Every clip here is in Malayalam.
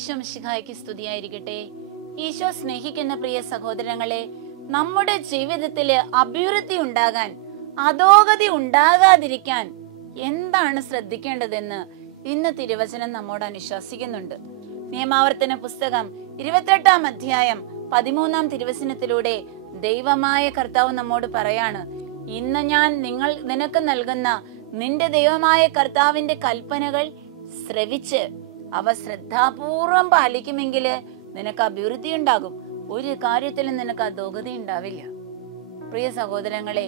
ഈശോ മിശിഹായ്ക്ക് സ്തുതിയായിരിക്കട്ടെ. ഈശോ സ്നേഹിക്കുന്ന പ്രിയ സഹോദരങ്ങളെ, നമ്മുടെ ജീവിതത്തില് അഭിവൃദ്ധി ഉണ്ടാകാൻ, അധോഗതി ഉണ്ടാകാതിരിക്കാൻ എന്താണ് ശ്രദ്ധിക്കേണ്ടതെന്ന് ഇന്ന് തിരുവചനം നമ്മോട് അനുശാസിക്കുന്നുണ്ട്. നിയമാവർത്തന പുസ്തകം 28-ാം അധ്യായം 13-ാം തിരുവചനത്തിലൂടെ ദൈവമായ കർത്താവ് നമ്മോട് പറയാണ്, ഇന്ന് ഞാൻ നിനക്ക് നൽകുന്ന നിന്റെ ദൈവമായ കർത്താവിന്റെ കൽപ്പനകൾ ശ്രവിച്ച് അവ ശ്രദ്ധാപൂർവം പാലിക്കുമെങ്കിൽ നിനക്ക് അഭിവൃദ്ധി ഉണ്ടാകും, ഒരു കാര്യത്തിലും നിനക്ക് അധോഗതി ഉണ്ടാവില്ല. പ്രിയ സഹോദരങ്ങളെ,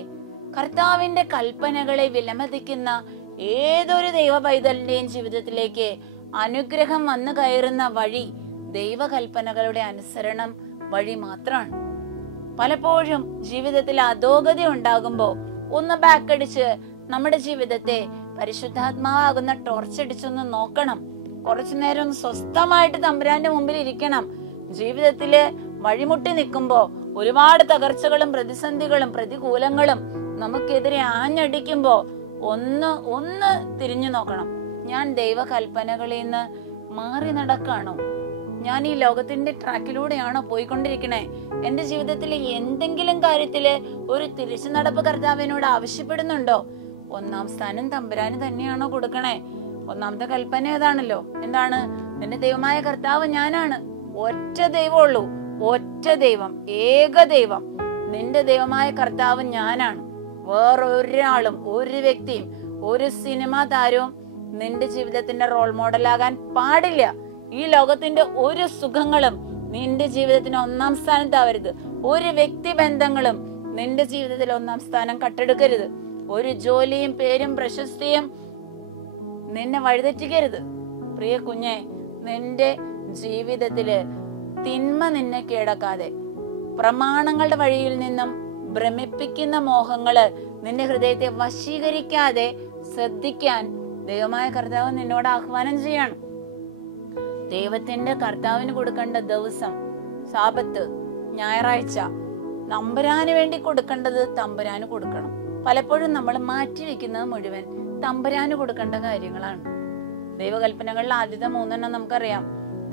കർത്താവിന്റെ കൽപ്പനകളെ വിലമതിക്കുന്ന ഏതൊരു ദൈവ പൈതലിന്റെയും ജീവിതത്തിലേക്ക് അനുഗ്രഹം വന്നു കയറുന്ന വഴി ദൈവകൽപ്പനകളുടെ അനുസരണം വഴി മാത്രമാണ്. പലപ്പോഴും ജീവിതത്തിൽ അധോഗതി ഉണ്ടാകുമ്പോൾ ഒന്ന് ബാക്കടിച്ച് നമ്മുടെ ജീവിതത്തെ പരിശുദ്ധാത്മാവാകുന്ന ടോർച്ചടിച്ചൊന്ന് നോക്കണം. കുറച്ചു നേരം ഒന്ന് സ്വസ്ഥമായിട്ട് തമ്പുരാന്റെ മുമ്പിൽ ഇരിക്കണം. ജീവിതത്തില് വഴിമുട്ടി നിൽക്കുമ്പോ ഒരുപാട് തകർച്ചകളും പ്രതിസന്ധികളും പ്രതികൂലങ്ങളും നമുക്കെതിരെ ആഞ്ഞടിക്കുമ്പോ ഒന്ന് തിരിഞ്ഞു നോക്കണം. ഞാൻ ദൈവകൽപ്പനകളിൽ നിന്ന് മാറി നടക്കാണോ? ഞാൻ ഈ ലോകത്തിന്റെ ട്രാക്കിലൂടെയാണോ പോയിക്കൊണ്ടിരിക്കണേ? എന്റെ ജീവിതത്തിൽ എന്തെങ്കിലും കാര്യത്തില് ഒരു തിരിച്ചു നടപ്പ് കർത്താവിനോട് ആവശ്യപ്പെടുന്നുണ്ടോ? ഒന്നാം സ്ഥാനം തമ്പുരാന് തന്നെയാണോ കൊടുക്കണേ? ഒന്നാമത്തെ കൽപ്പന ഏതാണല്ലോ, എന്താണ്? നിന്റെ ദൈവമായ കർത്താവ് ഞാനാണ്. ഒറ്റ ദൈവമുള്ളൂ, ഒറ്റ ദൈവം, ഏക ദൈവം. നിന്റെ ദൈവമായ കർത്താവ് ഞാനാണ്. വേറൊരാളും, ഒരു വ്യക്തിയും, ഒരു സിനിമാ താരവും നിന്റെ ജീവിതത്തിന്റെ റോൾ മോഡലാകാൻ പാടില്ല. ഈ ലോകത്തിന്റെ ഒരു സുഖങ്ങളും നിന്റെ ജീവിതത്തിന് ഒന്നാം സ്ഥാനത്താവരുത്. ഒരു വ്യക്തി ബന്ധങ്ങളും നിന്റെ ജീവിതത്തിൽ ഒന്നാം സ്ഥാനം കട്ടെടുക്കരുത്. ഒരു ജോലിയും പേരും പ്രശസ്തിയും നിന്നെ വഴിതെറ്റിക്കരുത്. പ്രിയ കുഞ്ഞെ, നിന്റെ ജീവിതത്തില് തിന്മ നിന്നെ കീഴടക്കാതെ, പ്രമാണങ്ങളുടെ വഴിയിൽ നിന്നും ഭ്രമിപ്പിക്കുന്ന മോഹങ്ങള് നിന്റെ ഹൃദയത്തെ വശീകരിക്കാതെ ശ്രദ്ധിക്കാൻ ദൈവമായ കർത്താവ് നിന്നോട് ആഹ്വാനം ചെയ്യണം. ദൈവത്തിന്റെ കർത്താവിന് കൊടുക്കേണ്ട ദിവസം, സാബത്ത്, ഞായറാഴ്ച, തമ്പുരാന് വേണ്ടി കൊടുക്കേണ്ടത് തമ്പുരാന് കൊടുക്കണം. പലപ്പോഴും നമ്മൾ മാറ്റിവെക്കുന്നത് മുഴുവൻ തമ്പുരാന് കൊടുക്കേണ്ട കാര്യങ്ങളാണ്. ദൈവകൽപ്പനകളിൽ ആദ്യത്തെ 3 നമുക്കറിയാം.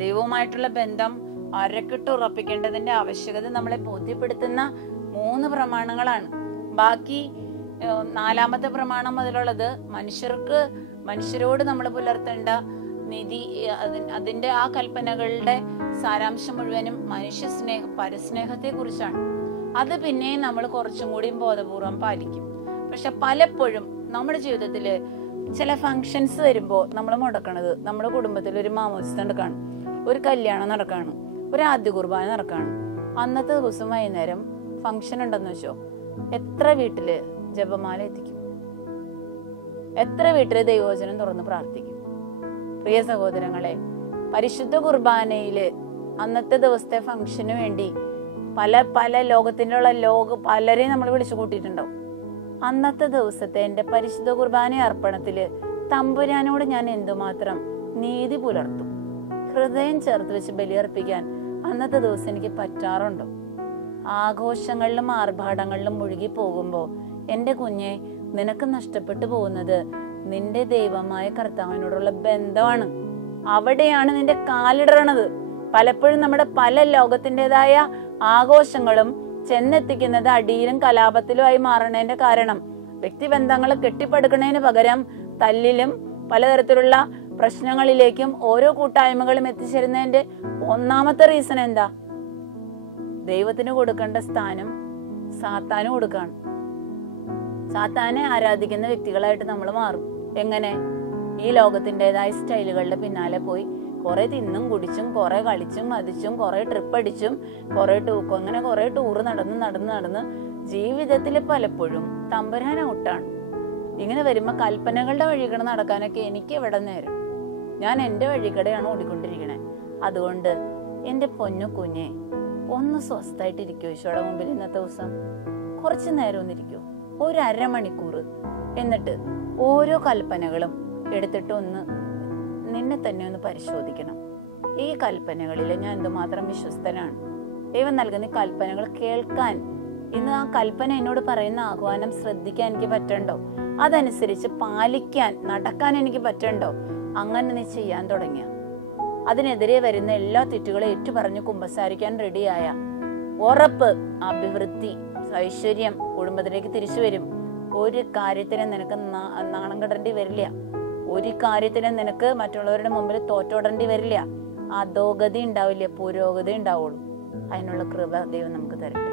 ദൈവവുമായിട്ടുള്ള ബന്ധം അരക്കിട്ട് ഉറപ്പിക്കേണ്ടതിന്റെ ആവശ്യകത നമ്മളെ ബോധ്യപ്പെടുത്തുന്ന 3 പ്രമാണങ്ങളാണ്. ബാക്കി 4-ാമത്തെ പ്രമാണം മുതലുള്ളത് മനുഷ്യരോട് നമ്മൾ പുലർത്തേണ്ട നീതി, അതിന്റെ ആ കൽപ്പനകളുടെ സാരാംശം മുഴുവനും പരസ്നേഹത്തെ കുറിച്ചാണ്. അത് പിന്നെ നമ്മൾ കുറച്ചും കൂടി ബോധപൂർവം പാലിക്കും. പക്ഷെ പലപ്പോഴും നമ്മുടെ ജീവിതത്തില് ചില ഫങ്ഷൻസ് വരുമ്പോ നമ്മൾ മുടക്കണത്, നമ്മുടെ കുടുംബത്തിൽ ഒരു മാമോദിസ നടക്കാണ്, ഒരു കല്യാണം നടക്കാണ്, ഒരു ആദ്യ കുർബാന നടക്കാണ്. അന്നത്തെ ദിവസം വൈകുന്നേരം ഫങ്ഷൻ ഉണ്ടെന്ന് വെച്ചോ, എത്ര വീട്ടില് ജപമാല എത്തിക്കും? എത്ര വീട്ടില് ദൈവവചനം തുറന്ന് പ്രാർത്ഥിക്കും? പ്രിയ സഹോദരങ്ങളെ, പരിശുദ്ധ കുർബാനയില് അന്നത്തെ ദിവസത്തെ ഫങ്ഷന് വേണ്ടി പല ലോകത്തിലുള്ള പലരെയും നമ്മൾ വിളിച്ചു കൂട്ടിയിട്ടുണ്ടാവും. അന്നത്തെ ദിവസത്തെ എന്റെ പരിശുദ്ധ കുർബാന അർപ്പണത്തില് തമ്പുരാനോട് ഞാൻ എന്തുമാത്രം നീതി പുലർത്തും? ഹൃദയം ചേർത്ത് വെച്ച് ബലിയർപ്പിക്കാൻ അന്നത്തെ ദിവസം എനിക്ക് പറ്റാറുണ്ടോ? ആഘോഷങ്ങളിലും ആർഭാടങ്ങളിലും മുഴുകി പോകുമ്പോ എന്റെ കുഞ്ഞെ, നിനക്ക് നഷ്ടപ്പെട്ടു പോകുന്നത് നിന്റെ ദൈവമായ കർത്താവിനോടുള്ള ബന്ധമാണ്. അവിടെയാണ് നിന്റെ കാലിടണത്. പലപ്പോഴും നമ്മുടെ പല ലോകത്തിൻ്റെതായ ആഘോഷങ്ങളും ചെന്നെത്തിക്കുന്നത് അടിയിലും കലാപത്തിലുമായി മാറണതിന്റെ കാരണം വ്യക്തിബന്ധങ്ങൾ കെട്ടിപ്പടുക്കുന്നതിന് പകരം തല്ലിലും പലതരത്തിലുള്ള പ്രശ്നങ്ങളിലേക്കും ഓരോ കൂട്ടായ്മകളും എത്തിച്ചേരുന്നതിന്റെ ഒന്നാമത്തെ റീസൺ എന്താ? ദൈവത്തിന് കൊടുക്കേണ്ട സ്ഥാനം സാത്താന് കൊടുക്കാണ്. സാത്താനെ ആരാധിക്കുന്ന വ്യക്തികളായിട്ട് നമ്മൾ മാറും. എങ്ങനെ? ഈ ലോകത്തിൻ്റെതായ സ്റ്റൈലുകളുടെ പിന്നാലെ പോയി കുറെ തിന്നും കുടിച്ചും കുറെ കളിച്ചും മതിച്ചും കുറെ ട്രിപ്പ് അടിച്ചും കുറെ അങ്ങനെ കുറെ ടൂറ് നടന്ന് ജീവിതത്തിൽ പലപ്പോഴും തമ്പുരാൻ ഔട്ടാണ്. ഇങ്ങനെ വരുമ്പോ കൽപ്പനകളുടെ വഴികട നടക്കാനൊക്കെ എനിക്ക് എവിടെ നേരം? ഞാൻ എന്റെ വഴികടയാണ് ഓടിക്കൊണ്ടിരിക്കണേ. അതുകൊണ്ട് എന്റെ പൊന്നു കുഞ്ഞെ, ഒന്ന് സ്വസ്ഥായിട്ടിരിക്കോ ഈശോയുടെ മുമ്പിൽ ഇന്നത്തെ ദിവസം? കുറച്ചു നേരം ഒന്നിരിക്കോ, ഒരു അരമണിക്കൂർ. എന്നിട്ട് ഓരോ കൽപ്പനകളും എടുത്തിട്ട് നിന്നെ തന്നെ ഒന്ന് പരിശോധിക്കണം. ഈ കൽപ്പനകളിൽ ഞാൻ എന്തുമാത്രം വിശ്വസ്തനാണ്? ദൈവം നൽകുന്ന കൽപ്പനകൾ കേൾക്കാൻ, ഇന്ന് ആ കൽപ്പന എന്നോട് പറയുന്ന ആഹ്വാനം ശ്രദ്ധിക്കാൻ എനിക്ക് പറ്റണ്ടോ? അതനുസരിച്ച് പാലിക്കാൻ, നടക്കാൻ എനിക്ക് പറ്റണ്ടോ? അങ്ങനെ നീ ചെയ്യാൻ തുടങ്ങിയ അതിനെതിരെ വരുന്ന എല്ലാ തെറ്റുകളെ ഏറ്റുപറഞ്ഞ് കുമ്പസാരിക്കാൻ റെഡിയായ ഉറപ്പ്, അഭിവൃദ്ധി, ഐശ്വര്യം കുടുംബത്തിലേക്ക് തിരിച്ചു വരും. ഒരു കാര്യത്തിനും നിനക്ക് നാണം കെടേണ്ടി വരില്ല. ഒരു കാര്യത്തിനും നിനക്ക് മറ്റുള്ളവരുടെ മുമ്പിൽ തോറ്റോടേണ്ടി വരില്ല. അധോഗതി ഉണ്ടാവില്ല, പുരോഗതി ഉണ്ടാവുള്ളൂ. അതിനുള്ള കൃപ ദൈവം നമുക്ക് തരട്ടെ.